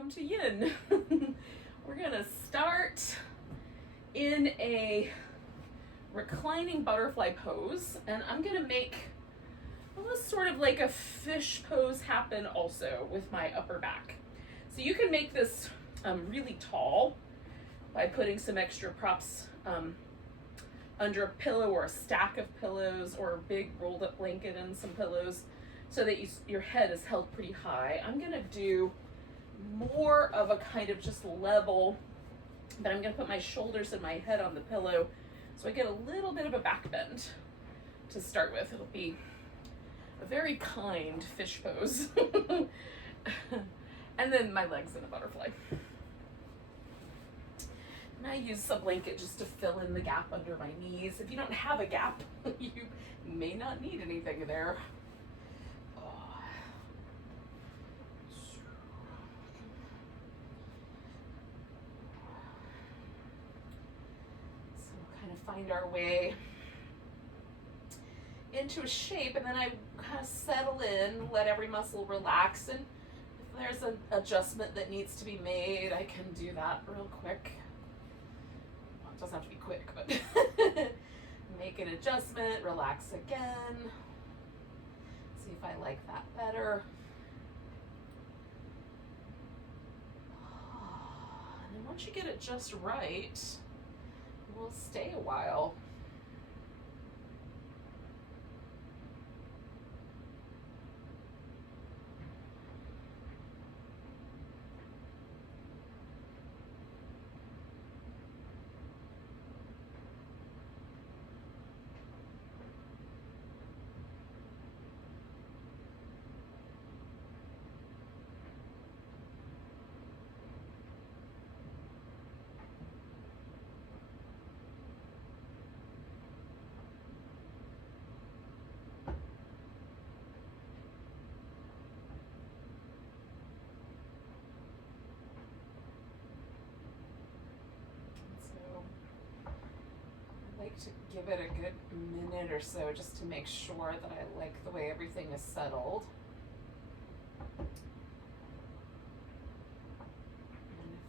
welcome to Yin. We're gonna start in a reclining butterfly pose, and I'm gonna make almost sort of like a fish pose happen also with my upper back. So you can make this really tall by putting some extra props under a pillow or a stack of pillows or a big rolled up blanket and some pillows so that your head is held pretty high. I'm gonna do more of a kind of just level, but I'm gonna put my shoulders and my head on the pillow so I get a little bit of a back bend to start with. It'll be a very kind fish pose. And then my legs in a butterfly. And I use a blanket just to fill in the gap under my knees. If you don't have a gap, you may not need anything there. Find our way into a shape, and then I kind of settle in, let every muscle relax, and if there's an adjustment that needs to be made, I can do that real quick. Well, it doesn't have to be quick, but make an adjustment, relax again, see if I like that better. And then once you get it just right, we'll stay a while. To give it a good minute or so just to make sure that I like the way everything is settled. And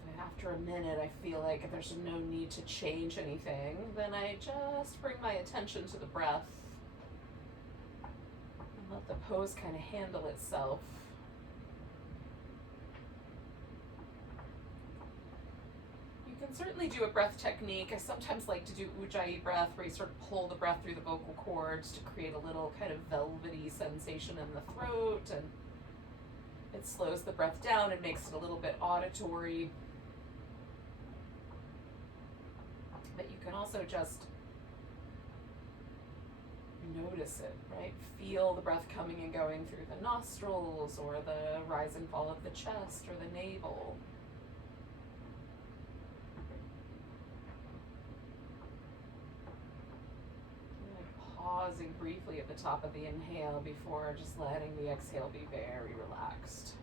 if after a minute I feel like there's no need to change anything, then I just bring my attention to the breath and let the pose kind of handle itself. You can certainly do a breath technique. I sometimes like to do ujjayi breath, where you sort of pull the breath through the vocal cords to create a little kind of velvety sensation in the throat, and it slows the breath down and makes it a little bit auditory. But you can also just notice it, right? Feel the breath coming and going through the nostrils, or the rise and fall of the chest or the navel. Pausing briefly at the top of the inhale before just letting the exhale be very relaxed.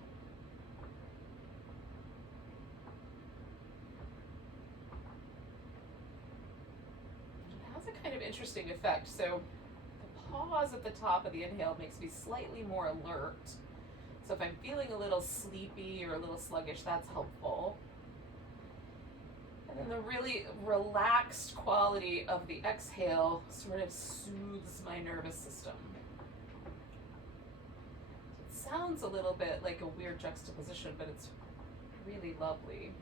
It has a kind of interesting effect. So the pause at the top of the inhale makes me slightly more alert. So if I'm feeling a little sleepy or a little sluggish, that's helpful. And then the really relaxed quality of the exhale sort of soothes my nervous system. It sounds a little bit like a weird juxtaposition, but it's really lovely.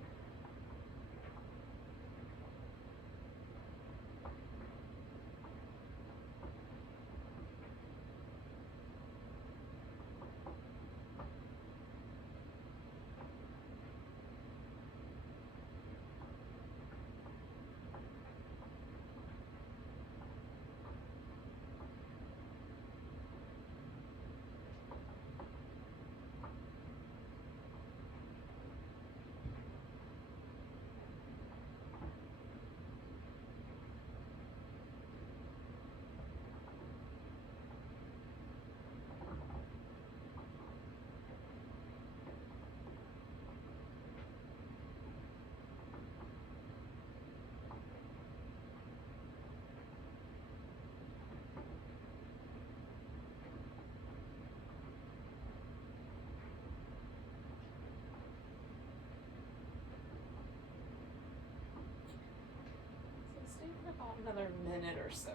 about another minute or so.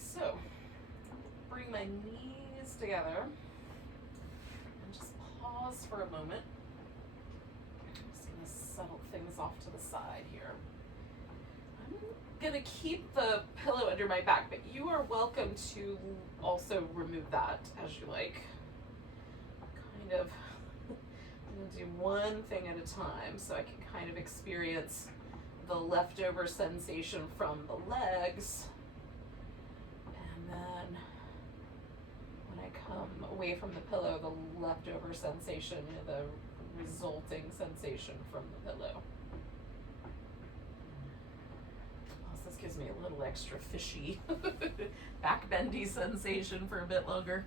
So, bring my knees together and just pause for a moment. I'm just going to settle things off to the side here. I'm going to keep the pillow under my back, but you are welcome to also remove that as you like. I'm going to do one thing at a time so I can kind of experience the leftover sensation from the legs. And then when I come away from the pillow, the leftover sensation, the resulting sensation from the pillow. Plus, this gives me a little extra fishy, back bendy sensation for a bit longer.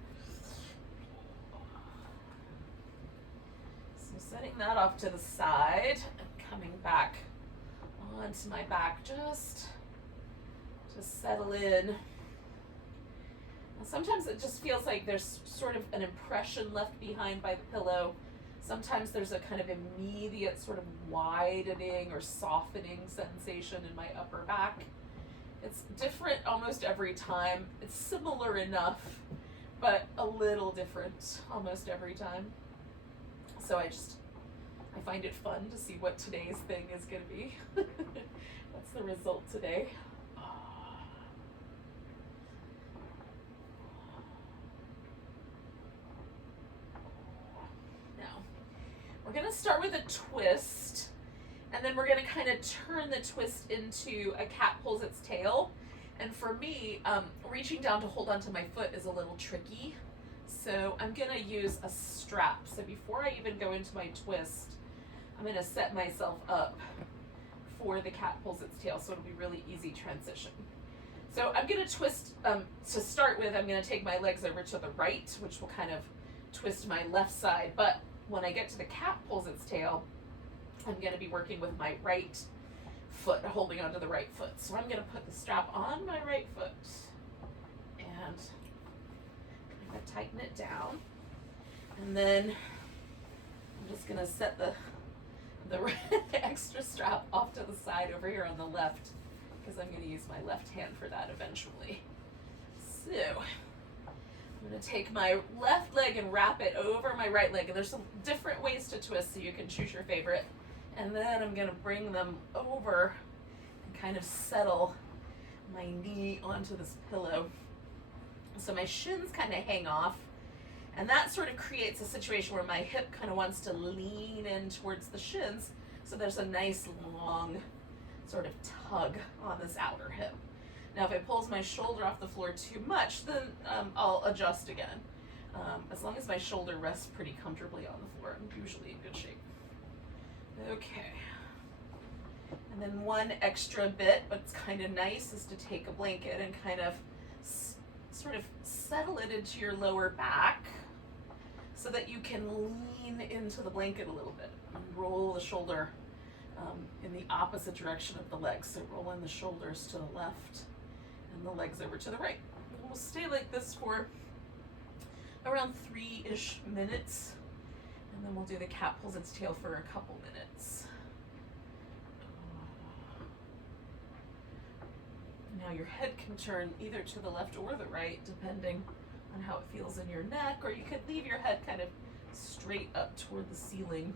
So setting that off to the side and coming back onto my back just to settle in. Sometimes it just feels like there's sort of an impression left behind by the pillow. Sometimes there's a kind of immediate sort of widening or softening sensation in my upper back. It's different almost every time. It's similar enough, but a little different almost every time. So I find it fun to see what today's thing is going to be. What's the result today? We're going to start with a twist, and then we're going to kind of turn the twist into a cat pulls its tail. And for me, reaching down to hold onto my foot is a little tricky. So I'm going to use a strap. So before I even go into my twist, I'm going to set myself up for the cat pulls its tail, so it'll be really easy transition. So I'm going to twist, to start with, I'm going to take my legs over to the right, which will kind of twist my left side. But when I get to the cat pulls its tail, I'm going to be working with my right foot, holding onto the right foot. So I'm going to put the strap on my right foot and I'm going to tighten it down. And then I'm just going to set the extra strap off to the side over here on the left, because I'm going to use my left hand for that eventually. So I'm going to take my left leg and wrap it over my right leg. And there's some different ways to twist, so you can choose your favorite. And then I'm going to bring them over and kind of settle my knee onto this pillow. So my shins kind of hang off. And that sort of creates a situation where my hip kind of wants to lean in towards the shins. So there's a nice long sort of tug on this outer hip. Now, if it pulls my shoulder off the floor too much, then I'll adjust again. As long as my shoulder rests pretty comfortably on the floor, I'm usually in good shape. Okay. And then one extra bit, but it's kind of nice, is to take a blanket and kind of sort of settle it into your lower back so that you can lean into the blanket a little bit and roll the shoulder in the opposite direction of the legs. So roll in the shoulders to the left and the legs over to the right. And we'll stay like this for around 3-ish minutes, and then we'll do the cat pulls its tail for a couple minutes. Now Now your head can turn either to the left or the right, depending on how it feels in your neck, or you could leave your head kind of straight up toward the ceiling.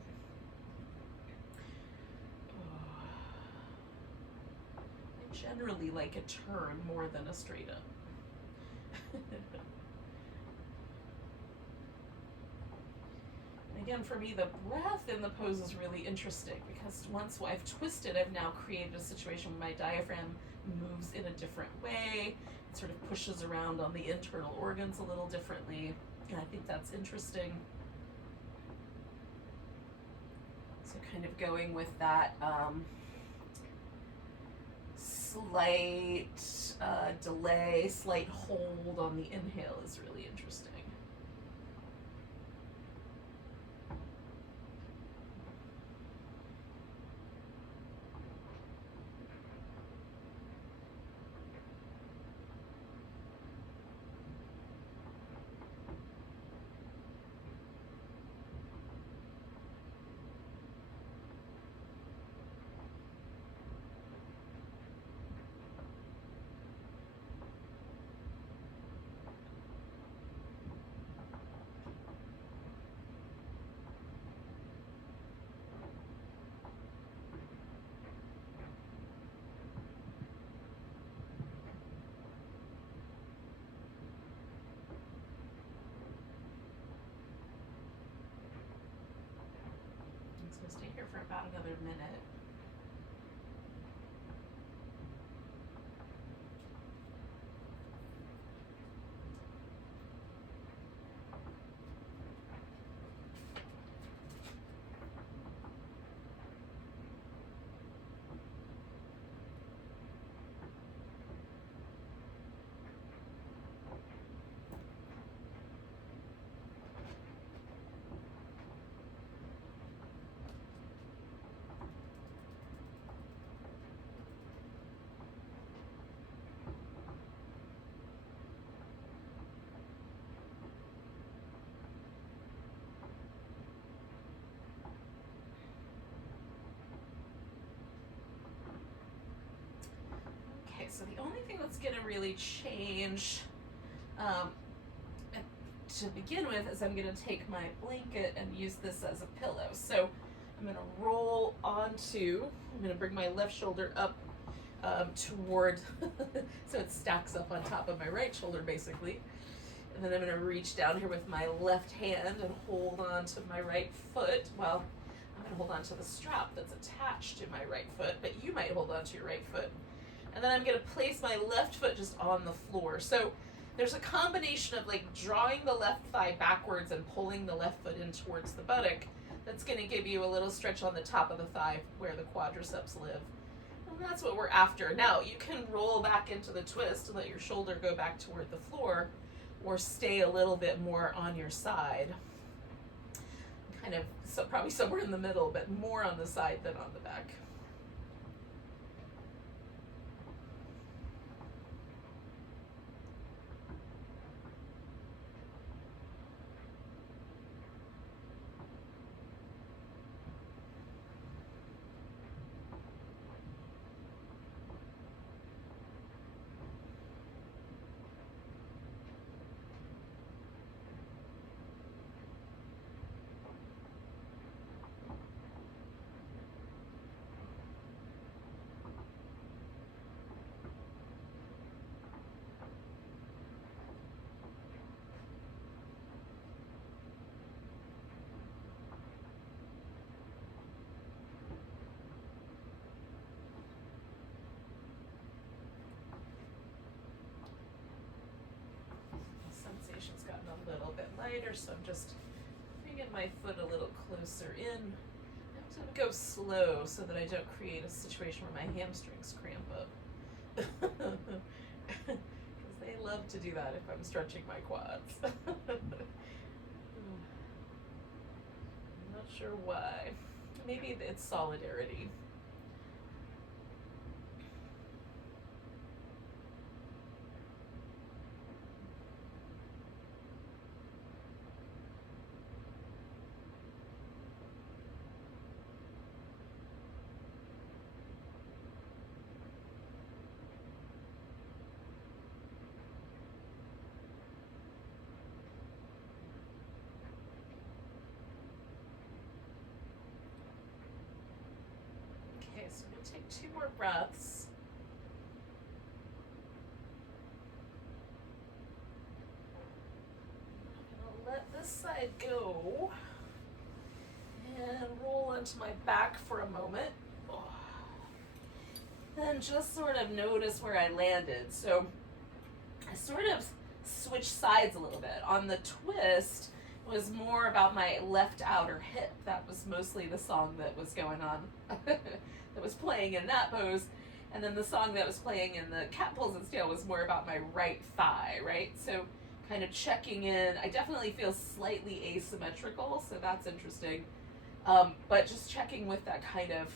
I generally like a turn more than a straight up. Again, for me, the breath in the pose is really interesting because once I've twisted, I've now created a situation where my diaphragm moves in a different way. It sort of pushes around on the internal organs a little differently, and I think that's interesting. So kind of going with that slight delay, slight hold on the inhale is really interesting. Stay here for about another minute. So the only thing that's going to really change to begin with is I'm going to take my blanket and use this as a pillow. So I'm going to roll onto, I'm going to bring my left shoulder up toward, so it stacks up on top of my right shoulder basically. And then I'm going to reach down here with my left hand and hold on to my right foot. Well, I'm going to hold on to the strap that's attached to my right foot, but you might hold on to your right foot. And then I'm going to place my left foot just on the floor. So there's a combination of like drawing the left thigh backwards and pulling the left foot in towards the buttock. That's going to give you a little stretch on the top of the thigh where the quadriceps live. And that's what we're after. Now you can roll back into the twist and let your shoulder go back toward the floor, or stay a little bit more on your side. Kind of, so probably somewhere in the middle, but more on the side than on the back. Sensation's gotten a little bit lighter, so I'm just bringing my foot a little closer in. I'm going to go slow so that I don't create a situation where my hamstrings cramp up. Because they love to do that if I'm stretching my quads. I'm not sure why. Maybe it's solidarity. So I'm going to take 2 more breaths. I'm going to let this side go and roll onto my back for a moment. Then just sort of notice where I landed. So I sort of switched sides a little bit. On the twist, it was more about my left outer hip. That was mostly the song that was going on, that was playing in that pose. And then the song that was playing in the cat pulls its tail was more about my right thigh, right? So kind of checking in. I definitely feel slightly asymmetrical, so that's interesting. But just checking with that kind of,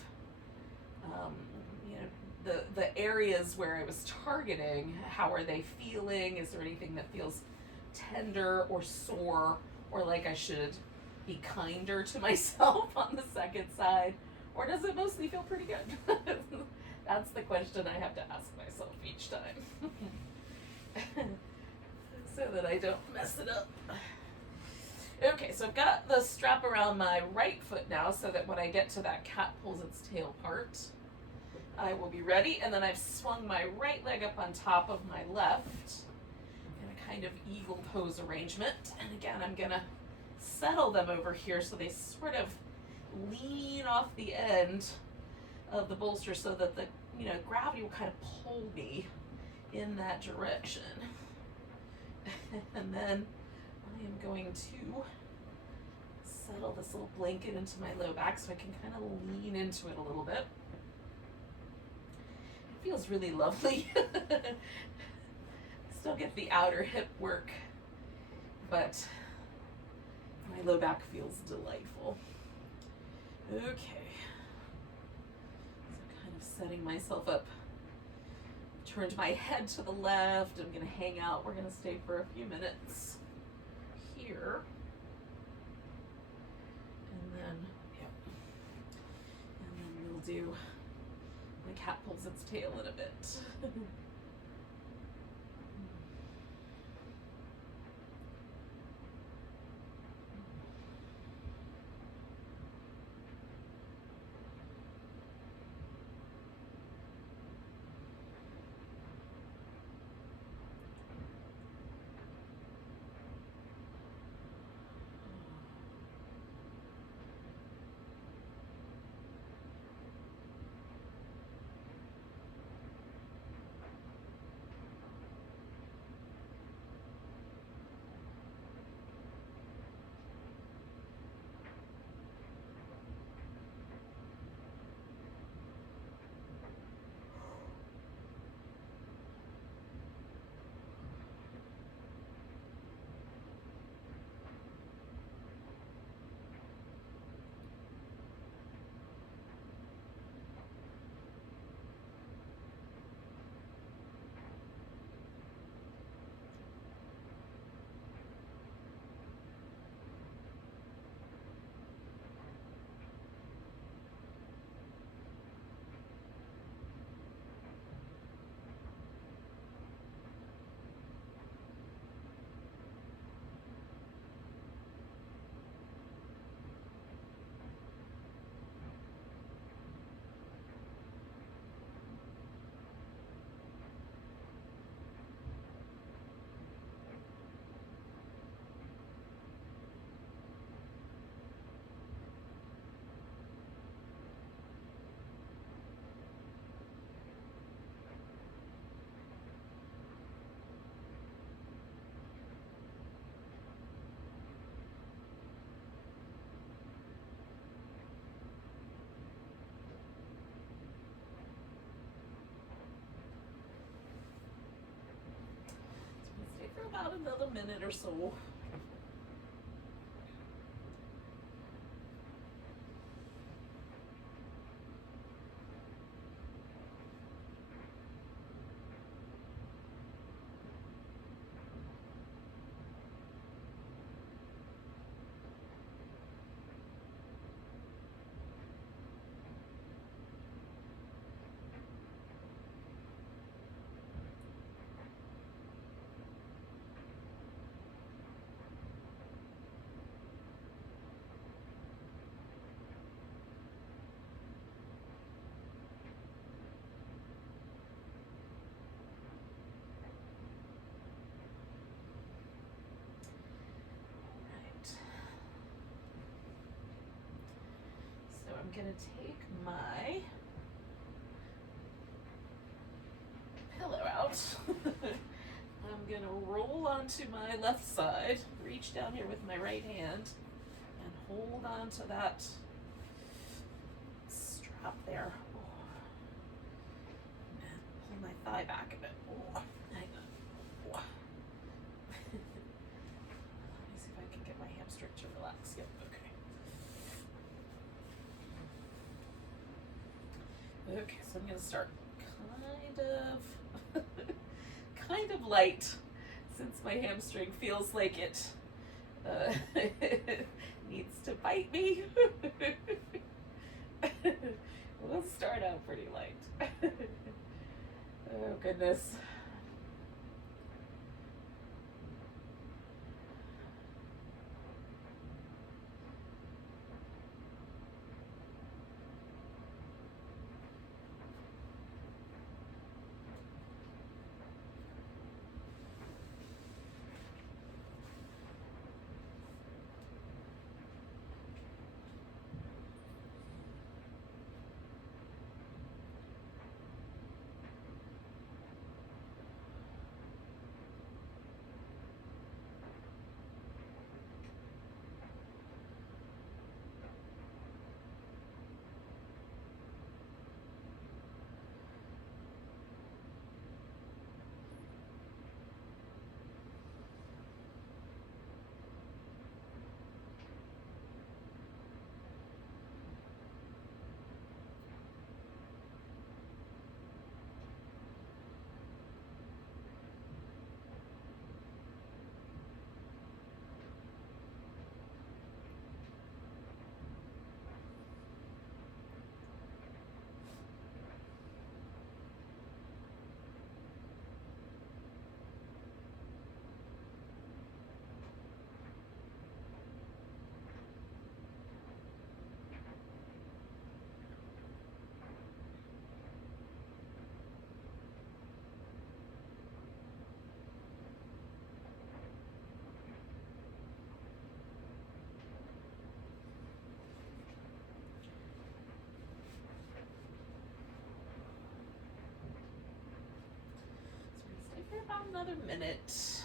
the areas where I was targeting, how are they feeling? Is there anything that feels tender or sore, or like I should be kinder to myself on the second side? Or does it mostly feel pretty good? That's the question I have to ask myself each time. So that I don't mess it up. Okay, so I've got the strap around my right foot now so that when I get to that cat pulls its tail part, I will be ready. And then I've swung my right leg up on top of my left in a kind of eagle pose arrangement. And again, I'm gonna settle them over here so they sort of lean off the end of the bolster so that the gravity will kind of pull me in that direction. And then I am going to settle this little blanket into my low back so I can kind of lean into it a little bit. It feels really lovely. Still get the outer hip work, but my low back feels delightful. Okay. So kind of setting myself up. Turned my head to the left. I'm going to hang out. We're going to stay for a few minutes here. And then we'll do the cat pulls its tail in a bit. For about another minute or so. I'm gonna take my pillow out. I'm gonna roll onto my left side, reach down here with my right hand, and hold on to that strap there. And pull my thigh back a bit. Hang on. Let me see if I can get my hamstring to relax. Yep, okay. Okay, so I'm gonna start kind of light, since my hamstring feels like it needs to bite me. We'll start out pretty light. Oh goodness. For about another minute.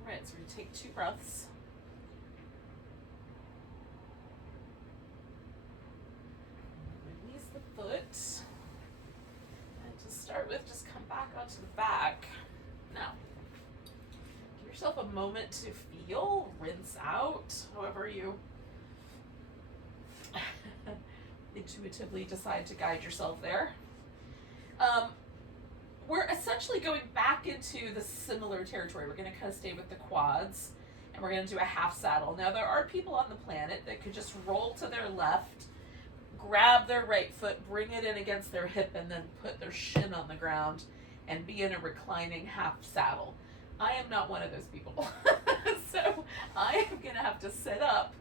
All right, so we're gonna take 2 breaths. Release the foot. And to start with, just come back onto the back. Now, give yourself a moment to feel, rinse out, however you intuitively decide to guide yourself there. We're essentially going back into the similar territory. We're going to kind of stay with the quads, and we're going to do a half saddle. Now, there are people on the planet that could just roll to their left, grab their right foot, bring it in against their hip, and then put their shin on the ground and be in a reclining half saddle. I am not one of those people. So I am going to have to sit up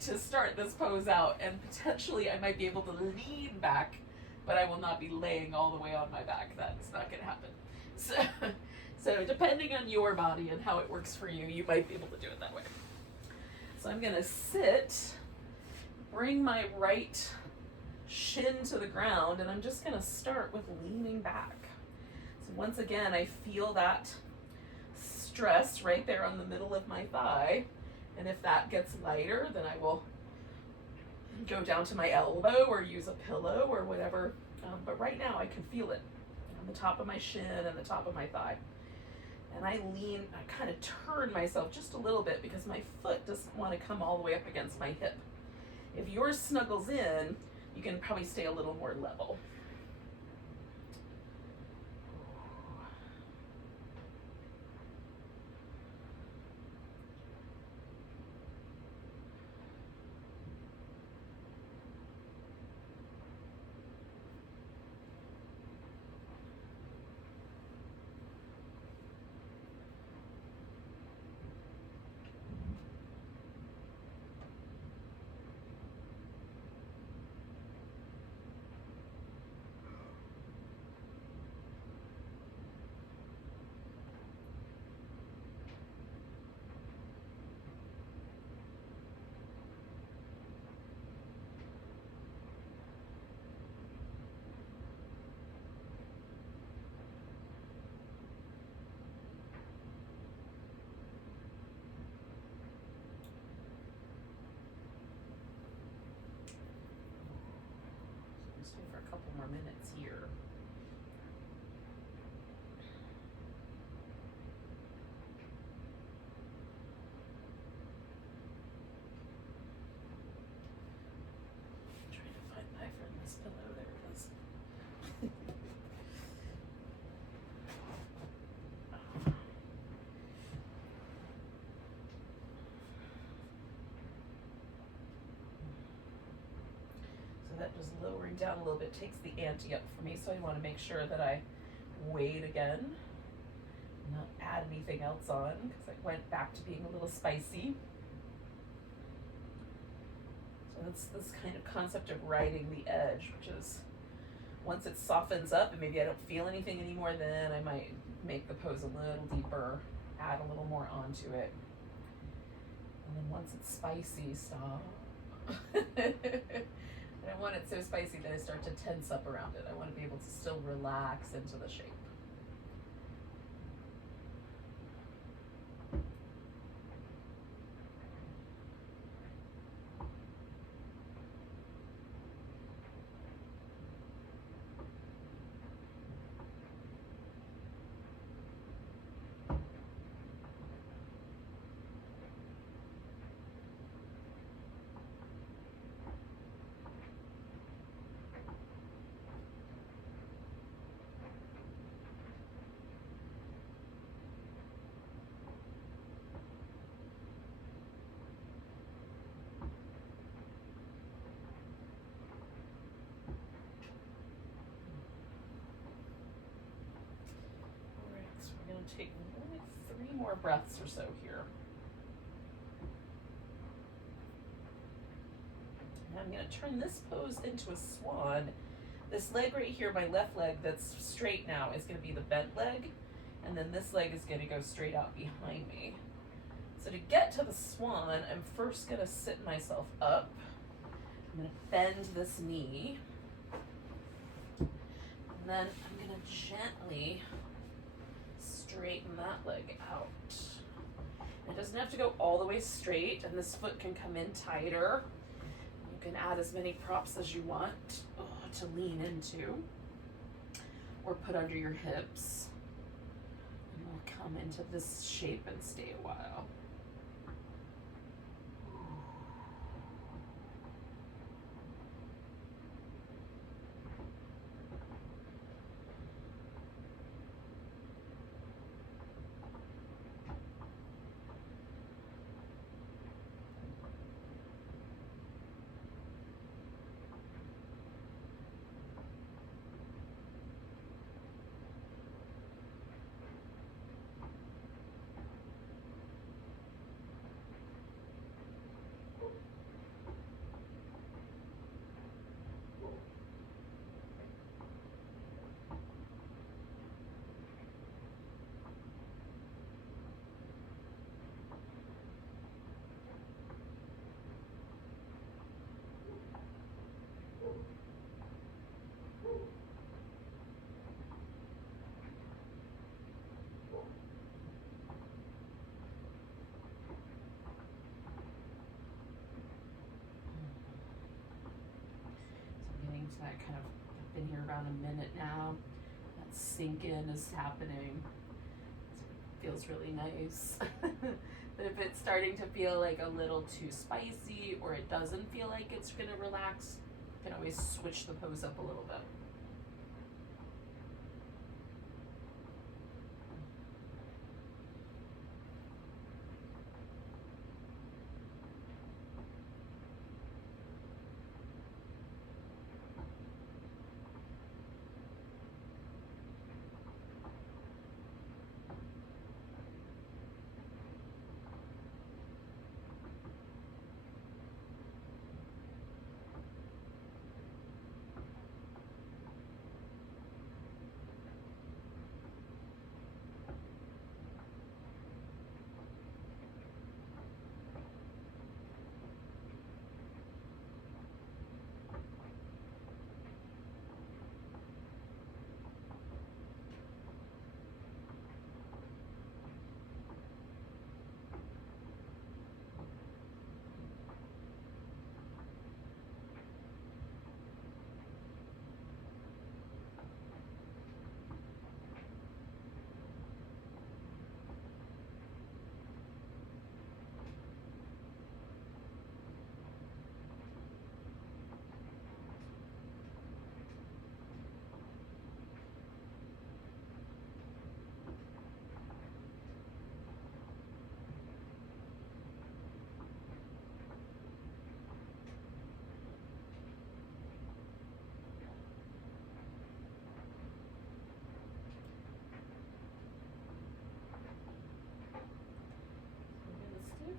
to start this pose out, and potentially I might be able to lean back but I will not be laying all the way on my back. That's not going to happen. So depending on your body and how it works for you, you might be able to do it that way. So I'm going to sit, bring my right shin to the ground, and I'm just going to start with leaning back. So once again, I feel that stress right there on the middle of my thigh, and if that gets lighter, then I will go down to my elbow or use a pillow or whatever, but right now I can feel it on the top of my shin and the top of my thigh. And I lean, I kind of turn myself just a little bit because my foot doesn't want to come all the way up against my hip. If yours snuggles in, you can probably stay a little more level. Stay for a couple more minutes here. I'm trying to find my friend's pillow. There it is. That just lowering down a little bit takes the ante up for me, so I want to make sure that I wait again, not add anything else on, because I went back to being a little spicy. So that's this kind of concept of riding the edge, which is once it softens up and maybe I don't feel anything anymore, then I might make the pose a little deeper, add a little more onto it. And then once it's spicy, stop. I don't want it so spicy that I start to tense up around it. I want to be able to still relax into the shape. Take only 3 more breaths or so here. And I'm going to turn this pose into a swan. This leg right here, my left leg that's straight now, is going to be the bent leg, and then this leg is going to go straight out behind me. So to get to the swan, I'm first going to sit myself up. I'm going to bend this knee, and then I'm going to gently straighten that leg out. It doesn't have to go all the way straight, and this foot can come in tighter. You can add as many props as you want to lean into or put under your hips. And we'll come into this shape and stay a while. I've been here around a minute now. That sink in is happening. It feels really nice. But if it's starting to feel like a little too spicy, or it doesn't feel like it's gonna relax, you can always switch the pose up a little bit.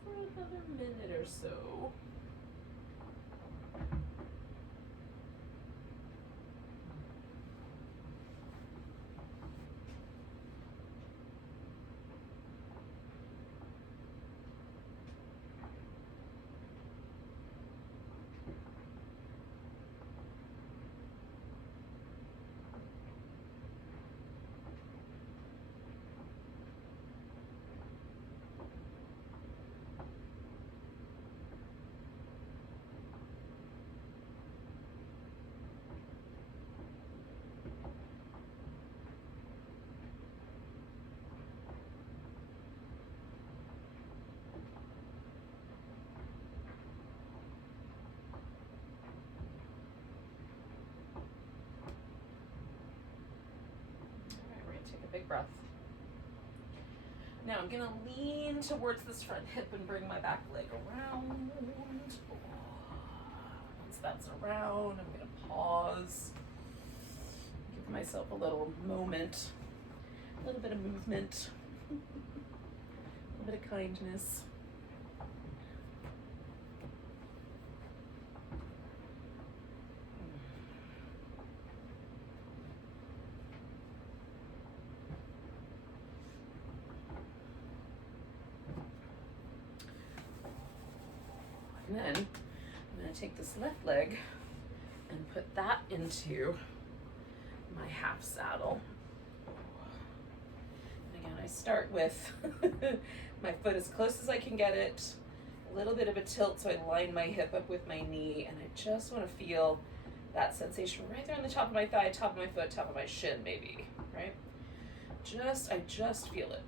For another minute or so. Take a big breath. Now I'm gonna lean towards this front hip and bring my back leg around. Once that's around, I'm gonna pause. Give myself a little moment, a little bit of movement, a little bit of kindness. And then I'm going to take this left leg and put that into my half saddle. And again, I start with my foot as close as I can get it, a little bit of a tilt so I line my hip up with my knee, and I just want to feel that sensation right there on the top of my thigh, top of my foot, top of my shin maybe, right? I just feel it.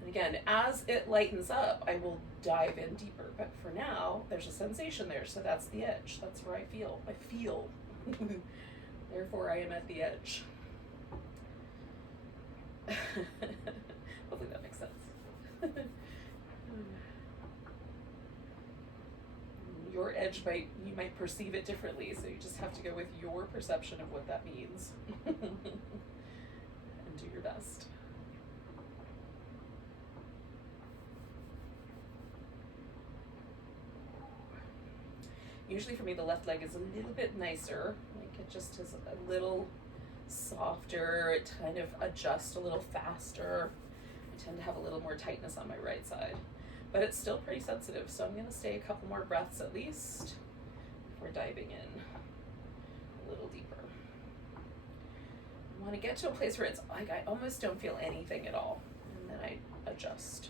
And again, as it lightens up, I will dive in deeper. But for now, there's a sensation there, so that's the edge. That's where I feel. I feel. Therefore, I am at the edge. Hopefully that makes sense. Your edge you might perceive it differently, so you just have to go with your perception of what that means. And do your best. Usually for me, the left leg is a little bit nicer. Like it just is a little softer. It kind of adjusts a little faster. I tend to have a little more tightness on my right side, but it's still pretty sensitive. So I'm gonna stay a couple more breaths at least before diving in a little deeper. I wanna get to a place where it's like I almost don't feel anything at all, and then I adjust.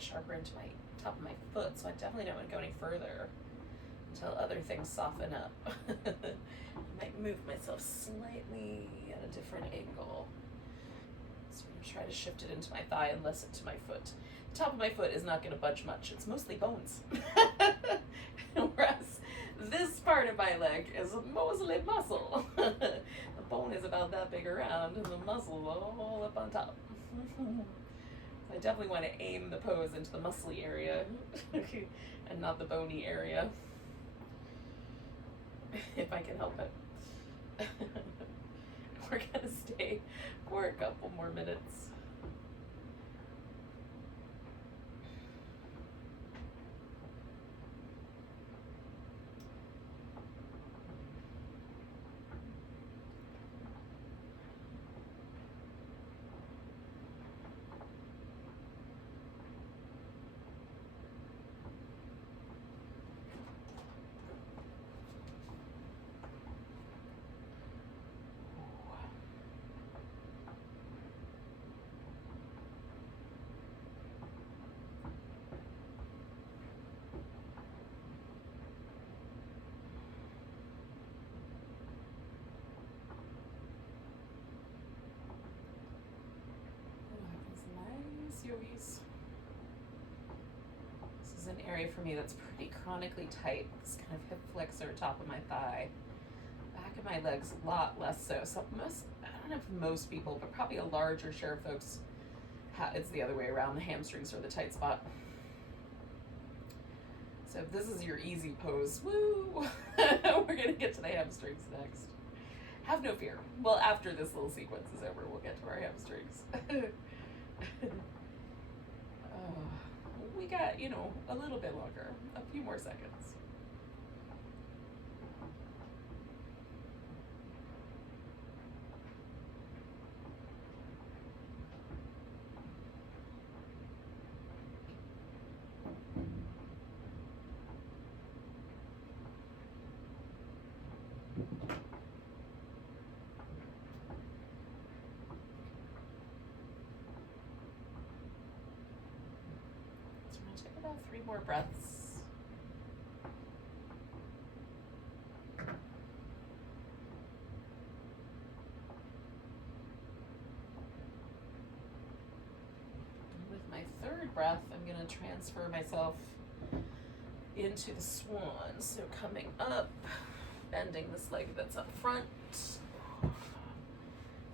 get sharper into my top of my foot, so I definitely don't want to go any further until other things soften up. I might move myself slightly at a different angle. So I'm going to try to shift it into my thigh and less into my foot. The top of my foot is not going to budge much. It's mostly bones. Whereas this part of my leg is mostly muscle. The bone is about that big around and the muscle all up on top. I definitely want to aim the pose into the muscly area and not the bony area, if I can help it. We're going to stay for a couple more minutes. Yogis. This is an area for me that's pretty chronically tight. This kind of hip flexor, top of my thigh. Back of my legs, a lot less so. So most, I don't know if most people, but probably a larger share of folks, it's the other way around. The hamstrings are the tight spot. So if this is your easy pose, woo! We're gonna get to the hamstrings next. Have no fear. Well, after this little sequence is over, we'll get to our hamstrings. We got, a little bit longer, a few more seconds. About 3 more breaths. And with my third breath, I'm going to transfer myself into the swan. So coming up, bending this leg that's up front,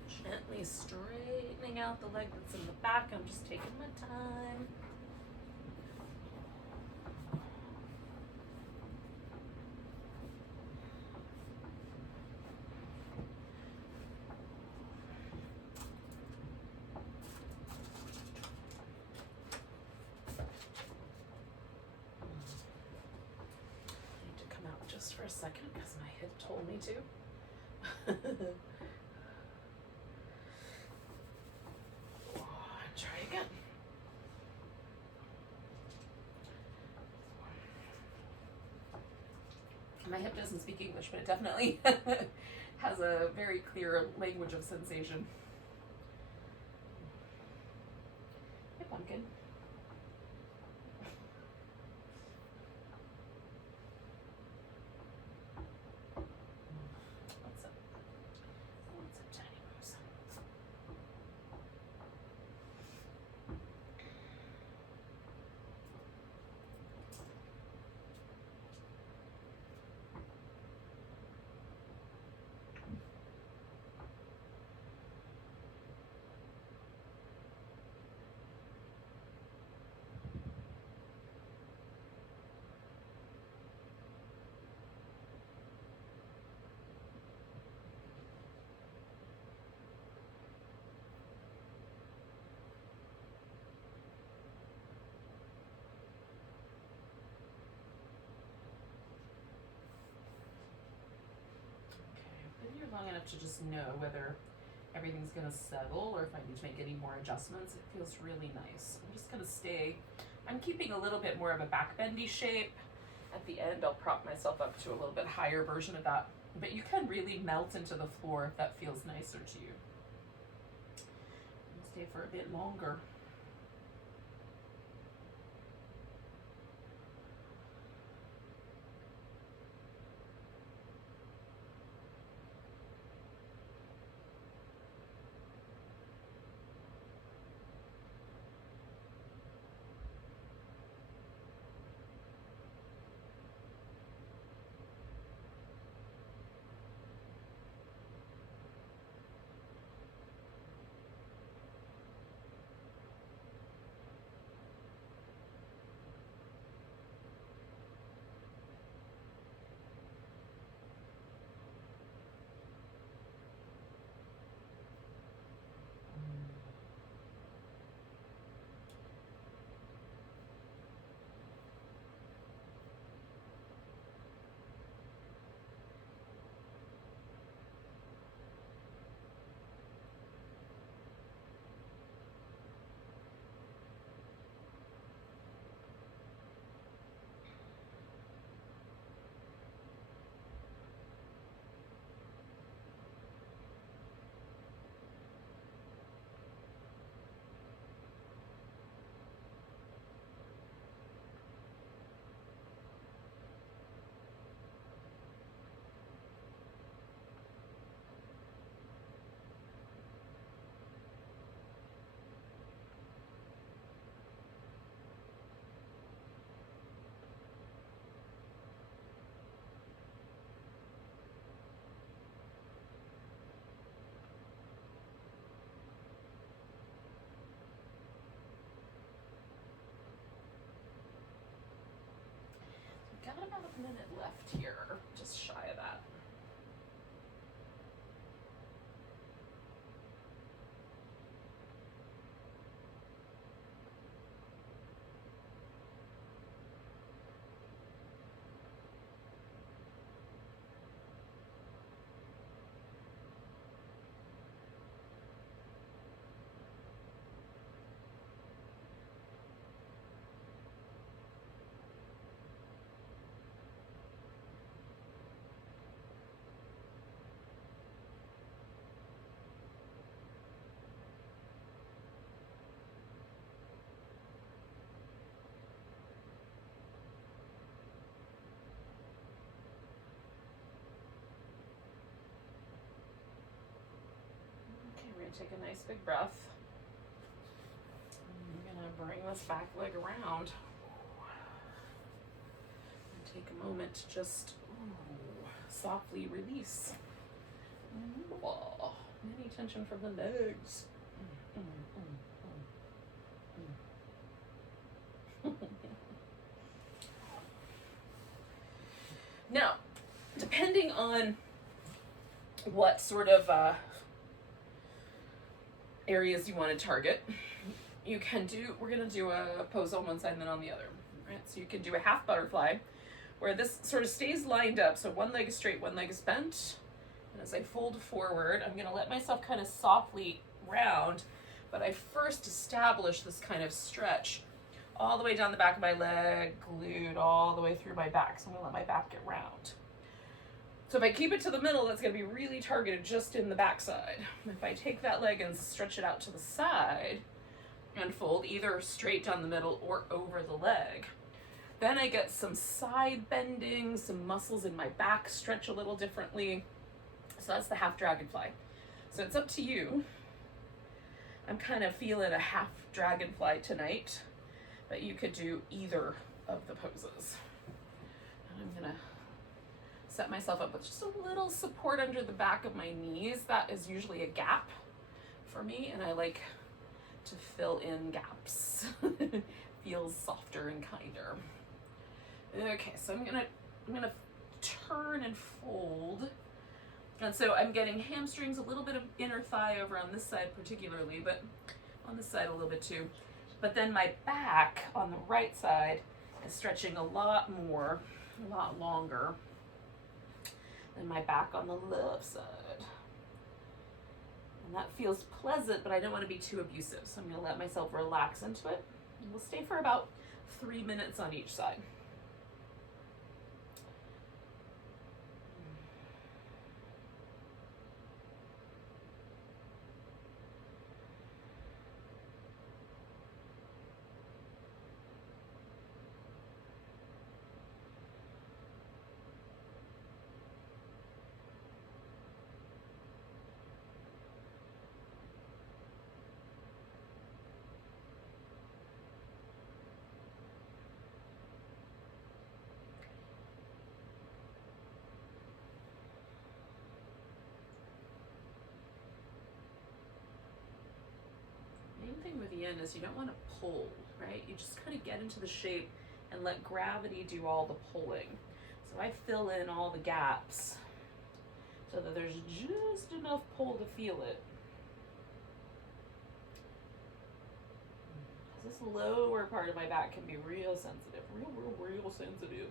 gently straightening out the leg that's in the back. I'm just taking my time. Just for a second because my hip told me to. Try again. My hip doesn't speak English, but it definitely has a very clear language of sensation. Hey, pumpkin. Long enough to just know whether everything's going to settle or if I need to make any more adjustments. It feels really nice. I'm just going to stay. I'm keeping a little bit more of a back bendy shape. At the end, I'll prop myself up to a little bit higher version of that. But you can really melt into the floor if that feels nicer to you. I'll stay for a bit longer. about a minute left here, just shy of that. Okay, we're gonna take a nice big breath. We're gonna bring this back leg around. And take a moment to just softly release any tension from the legs. Now, depending on what sort of areas you want to target, you can do, we're going to do a pose on one side and then on the other. Right? So you can do a half butterfly where this sort of stays lined up. So one leg is straight, one leg is bent. And as I fold forward, I'm going to let myself kind of softly round, but I first establish this kind of stretch all the way down the back of my leg, glued all the way through my back. So I'm going to let my back get round. So if I keep it to the middle, that's going to be really targeted just in the back side. If I take that leg and stretch it out to the side and fold either straight down the middle or over the leg, then I get some side bending, some muscles in my back stretch a little differently. So that's the half dragonfly. So it's up to you. I'm kind of feeling a half dragonfly tonight, but you could do either of the poses. And I'm gonna set myself up with just a little support under the back of my knees. That is usually a gap for me, and I like to fill in gaps. Feels softer and kinder. Okay, so I'm gonna turn and fold. And so I'm getting hamstrings, a little bit of inner thigh over on this side particularly, but on this side a little bit too. But then my back on the right side is stretching a lot more, a lot longer than my back on the left side. And that feels pleasant, but I don't want to be too abusive. So I'm going to let myself relax into it. And we'll stay for about 3 minutes on each side. Main thing with yin is you don't want to pull, right? You just kind of get into the shape and let gravity do all the pulling. So I fill in all the gaps so that there's just enough pull to feel it. This lower part of my back can be real sensitive, real sensitive.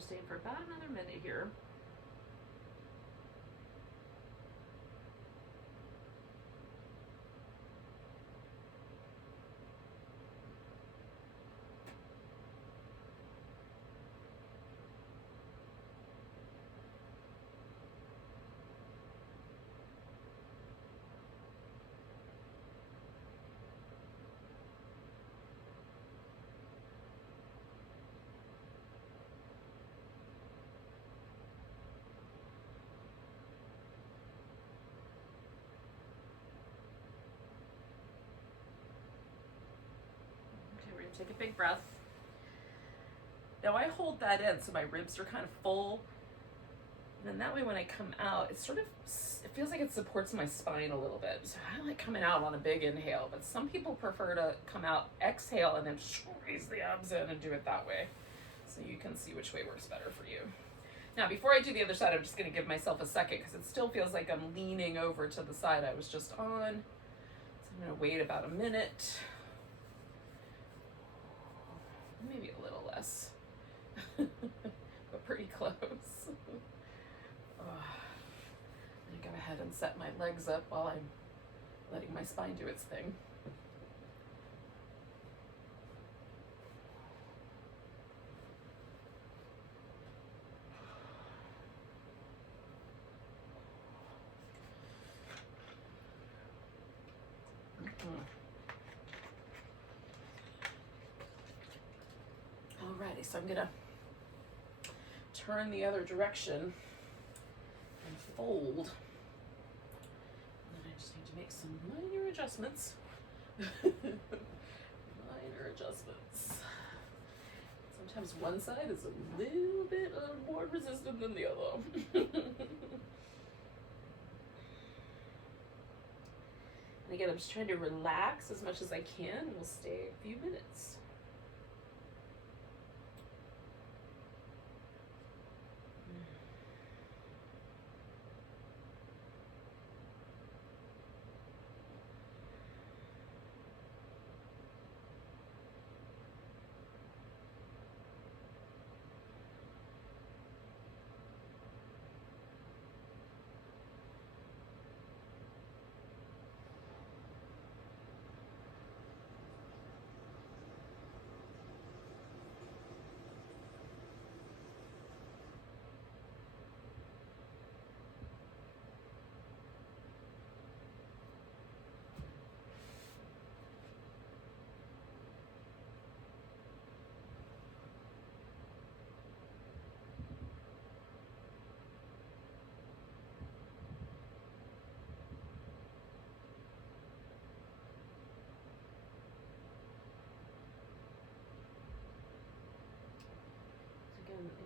we're staying for about another minute here. Take a big breath. Now I hold that in so my ribs are kind of full. And then that way when I come out, it feels like it supports my spine a little bit. So I like coming out on a big inhale, but some people prefer to come out, exhale, and then squeeze the abs in and do it that way. So you can see which way works better for you. Now, before I do the other side, I'm just gonna give myself a second because it still feels like I'm leaning over to the side I was just on. So I'm gonna wait about a minute. Maybe a little less, but pretty close. I go ahead and set my legs up while I'm letting my spine do its thing. Alrighty, so I'm gonna turn the other direction and fold. And then I just need to make some minor adjustments. Minor adjustments. Sometimes one side is a little bit more resistant than the other. And again, I'm just trying to relax as much as I can. We'll stay a few minutes.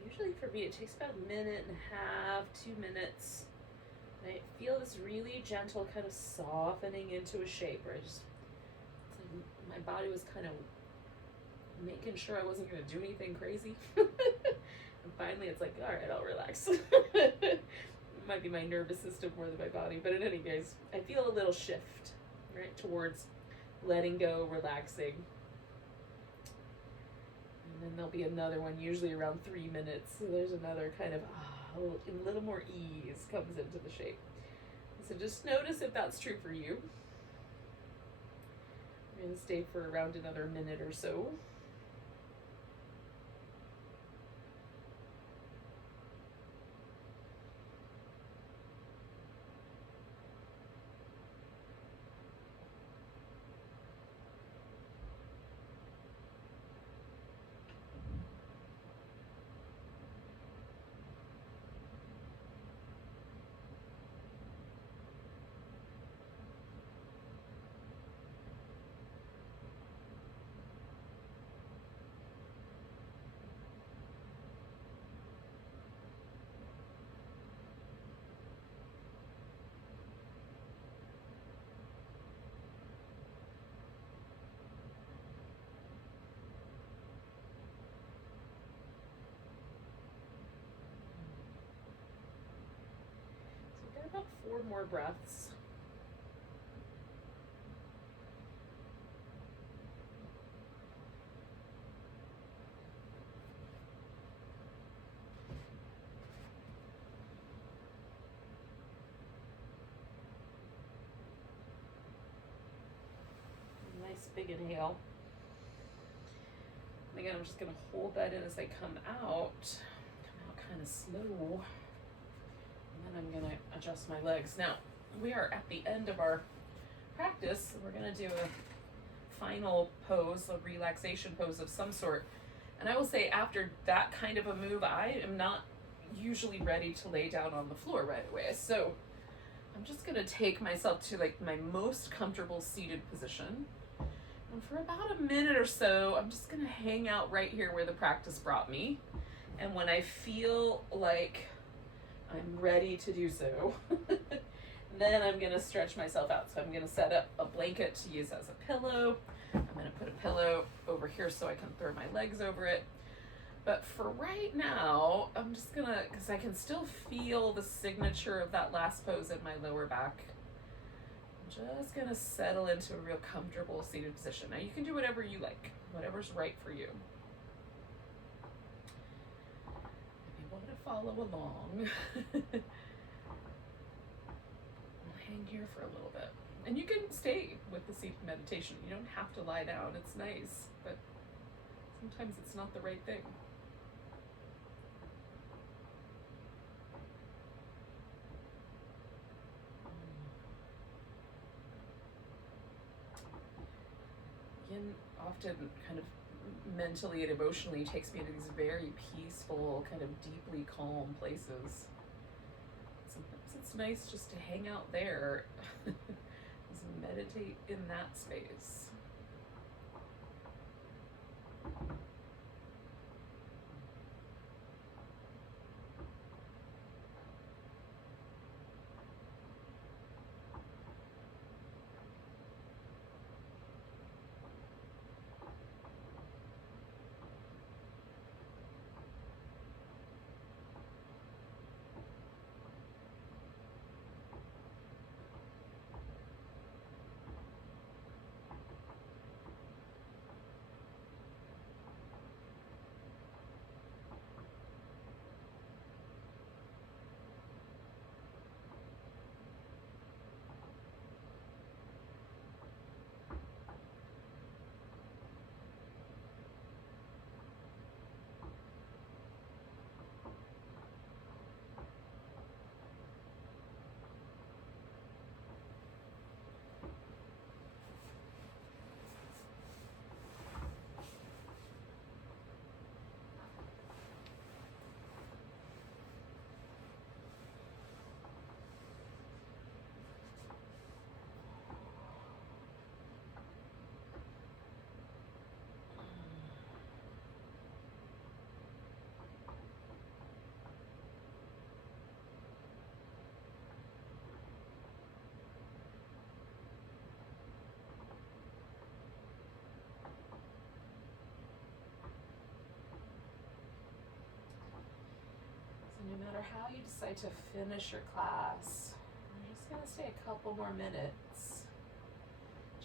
Usually for me, it takes about a minute and a half, 2 minutes. And I feel this really gentle kind of softening into a shape where it's like my body was kind of making sure I wasn't going to do anything crazy. And finally it's like, all right, I'll relax. It might be my nervous system more than my body, but in any case, I feel a little shift, right, towards letting go, relaxing. And then there'll be another one, usually around 3 minutes. So there's another kind of a little more ease comes into the shape. So just notice if that's true for you. I'm going to stay for around another minute or so. About 4 more breaths. big inhale. And again, I'm just going to hold that in as I come out kind of slow. And then I'm going to adjust my legs. Now, we are at the end of our practice. So we're going to do a final pose, a relaxation pose of some sort. And I will say, after that kind of a move, I am not usually ready to lay down on the floor right away. So I'm just going to take myself to like my most comfortable seated position. And for about a minute or so, I'm just going to hang out right here where the practice brought me. And when I feel like I'm ready to do so, then I'm going to stretch myself out. So I'm going to set up a blanket to use as a pillow. I'm going to put a pillow over here so I can throw my legs over it. But for right now, I'm just going to, because I can still feel the signature of that last pose in my lower back. I'm just going to settle into a real comfortable seated position. Now you can do whatever you like, whatever's right for you. If you want to follow along, I'll hang here for a little bit. And you can stay with the seated meditation. You don't have to lie down. It's nice, but sometimes it's not the right thing. Yin often kind of mentally and emotionally takes me to these very peaceful, kind of deeply calm places. Sometimes it's nice just to hang out there, just meditate in that space. No matter how you decide to finish your class, I'm just going to stay a couple more minutes.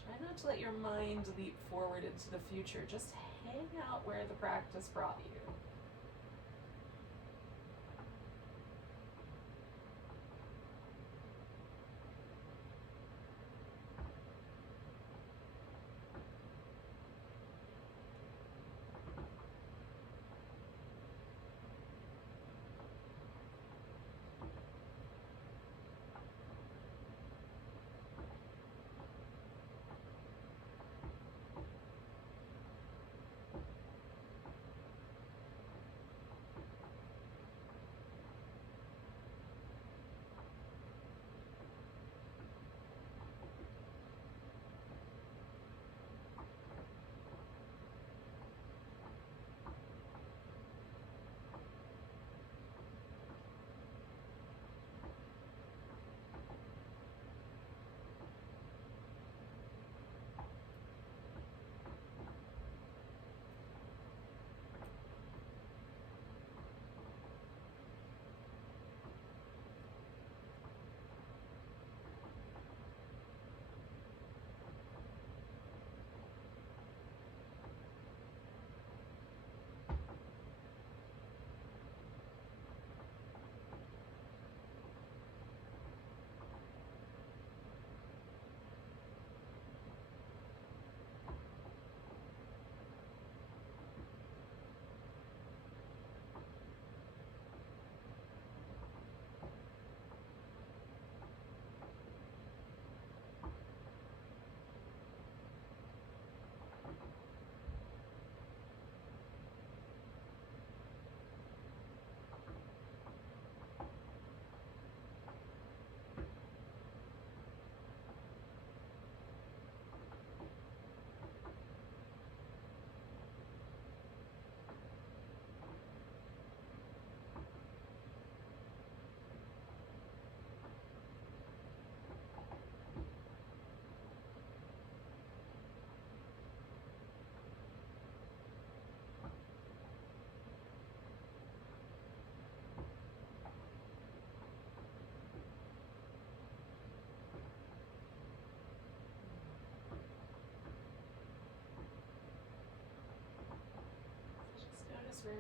Try not to let your mind leap forward into the future. Just hang out where the practice brought you.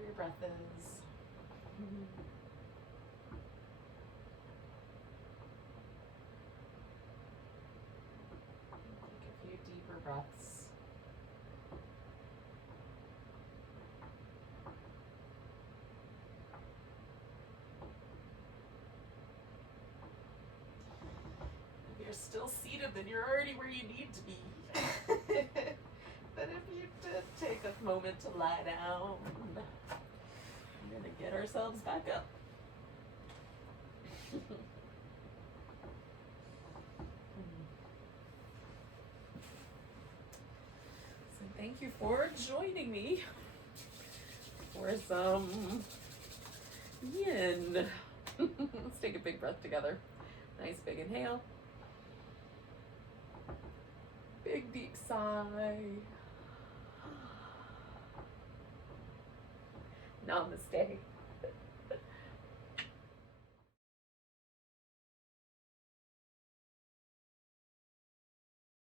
your breath is. Take a few deeper breaths. If you're still seated, then you're already where you need to be. But if you did take a moment to lie down, we're going to get ourselves back up. So thank you for joining me for some yin. Let's take a big breath together. Nice big inhale. Big deep sigh. Namaste.